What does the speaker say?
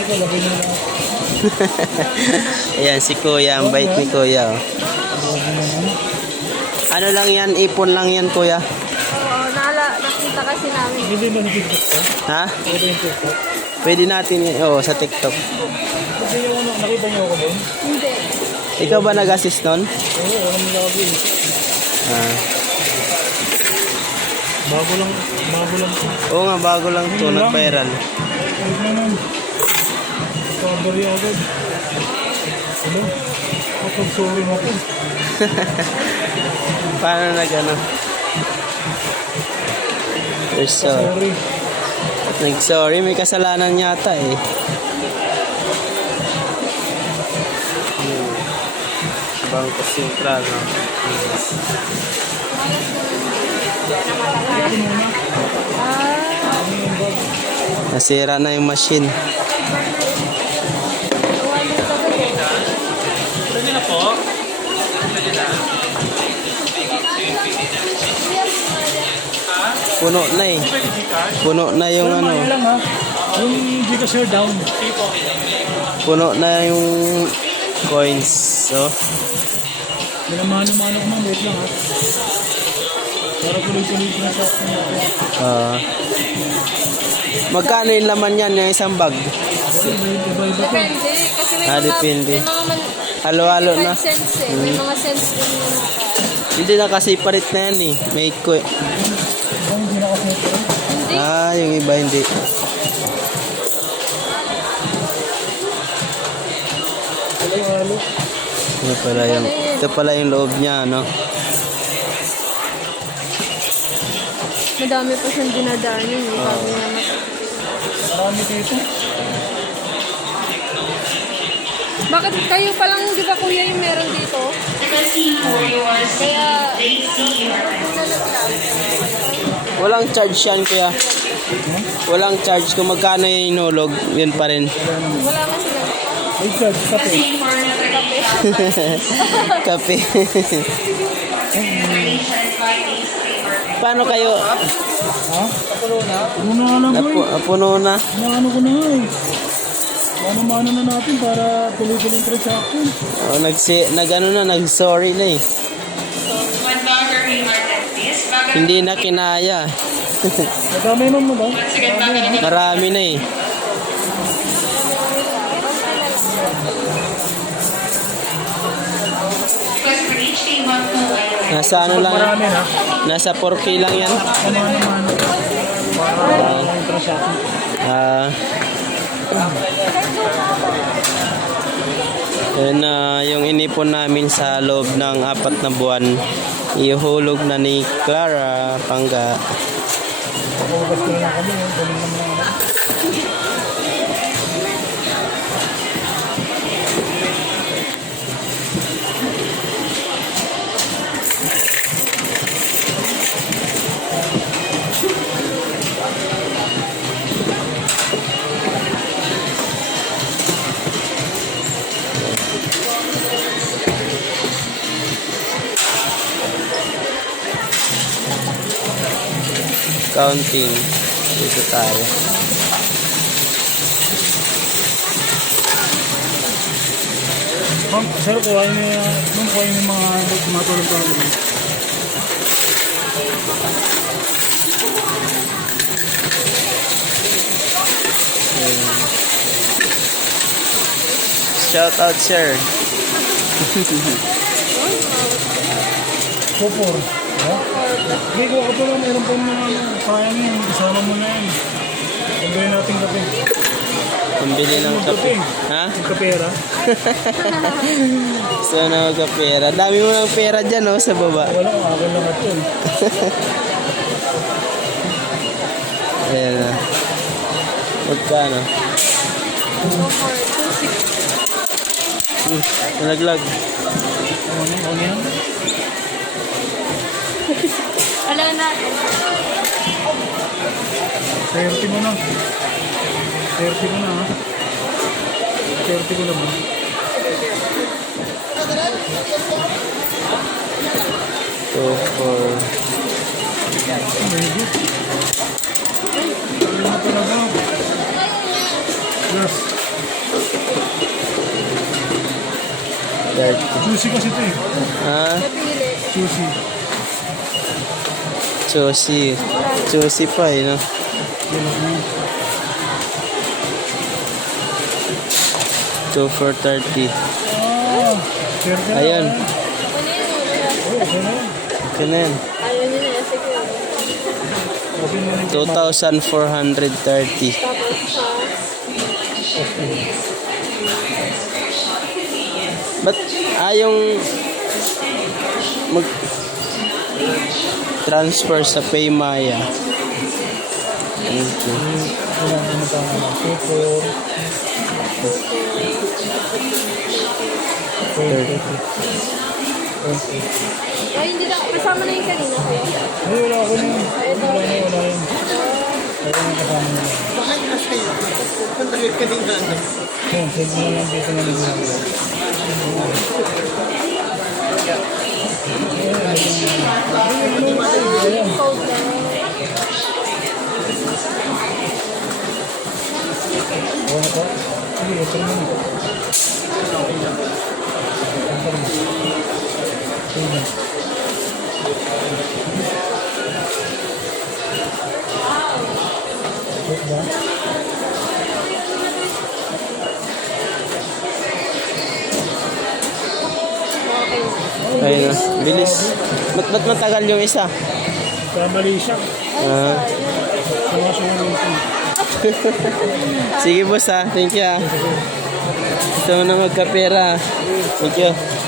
ito, lagay nyo lang. Ayan, si Kuya. Ang bait ni Kuya. Oh. Ano lang yan? Ipon lang yan, Kuya. Oo, nakita kasi namin. Hindi ba nag-tiktok ko? Ha? Ito yung tiktok. Pwede natin, sa TikTok. Kasi yung nakita nyo ako doon? Hindi. Ikaw ba nag-assist nun? Oo, walang lagi. Ah. Bago lang po. Oo nga, bago lang to, nag-viral. Huwag naman. Strawberry agad. Hello? Kapag sorry na po. Paano nag-ano? Sorry. Nag-sorry, may kasalanan yata eh. Bangko Sentral, no? Nasira na yung machine. Pwede na po? Pwede na? Puno na eh. Puno na yung ano. Lang ha. Yung Gcash down. Puno na yung coins. So, Minamano-mano ko man. Wait lang ha. Para tuloy-tuloy na shop na. magkano yung laman yan, yung isang bag? Iba-iba po. Depende. Kasi may Depende. may mga Halo-halo na. 5 cents eh. May mga cents din yun. Hindi na kasi parit na yan eh. May Hindi na kasi ito. Hindi. yung iba hindi. Wala yung halo. Ito pala yung loob niya, no? Madami pa siyang dinadaan yun. Bago naman. Marami dito. Bakit kayo pa lang, di ba kuya, yung meron dito? Kaya, Walang charge yan, kuya. Walang charge. Kung magkano yung inulog, yun pa rin. wala nga sila. Ay, charge kape. Kape. Paano kayo? Ha? Puno na lang po eh. Puno na. Inaano ko na nga eh. Mano-mano na natin para tuloy-tuloy yung transaction. Nag-sorry na eh. Hindi na kinaya. Nadamay man mo ba? Marami na eh. Nasa ano lang, Marami ha? nasa 4K lang yan. Mano-mano. Para yung transaction. Yun yung inipon namin sa loob ng 4 na buwan. Ihulog na ni Clara Pangga. Pagkakas ko na lang kami. Galing naman lang ako. Counting. Dito tayo. Ma'am, sir, kuhain niyo yung mga tumatulong-tulong. Shout out, sir. Kupor. Hindi ko ako lang, meron pa mga sayang yan. Isama mo na yan. Pagbayin natin kape. Pambili ng kape. Ha? Yung kapera. So, magkapera. Dami mo ng pera dyan, no, sa baba. Wala, akin lang at yun. Ayan na. Magkano? Nalaglag. Ano yan? Wala na. 30 mo na. 30 mo na ha. 30 ko naman. So, for... Maybe. Ano talaga? Yes. Juicy kasi ito eh. Ah, Napili. Juicy. juicy. Juicy pa eh, no? Two for 30. Ah, share ka na. Ayun. Ako na yun. Oh, okay na. Ito na yan. Ayaw niya na. Sige. Okay na rin. 2,430. Tapos sa... Ba't yung mag transfer sa Paymaya? Okay. Wala, ano pa nga. Super. 30. Ay, hindi na. Kasama na yung kanina kayo. Ay, wala ako na yun. Wala na, wala yun. Wala na kasama na yun. Yan, send mo na lang dito na lang. Cold na. Wala pa? Sige, ito mo na. Ayun na. Bilis. Ba't matagal yung isa? Kamali siya. Ah. Sumasunod yung Sige boss ha. Thank you ha. Gusto mo na magkapera. Thank you.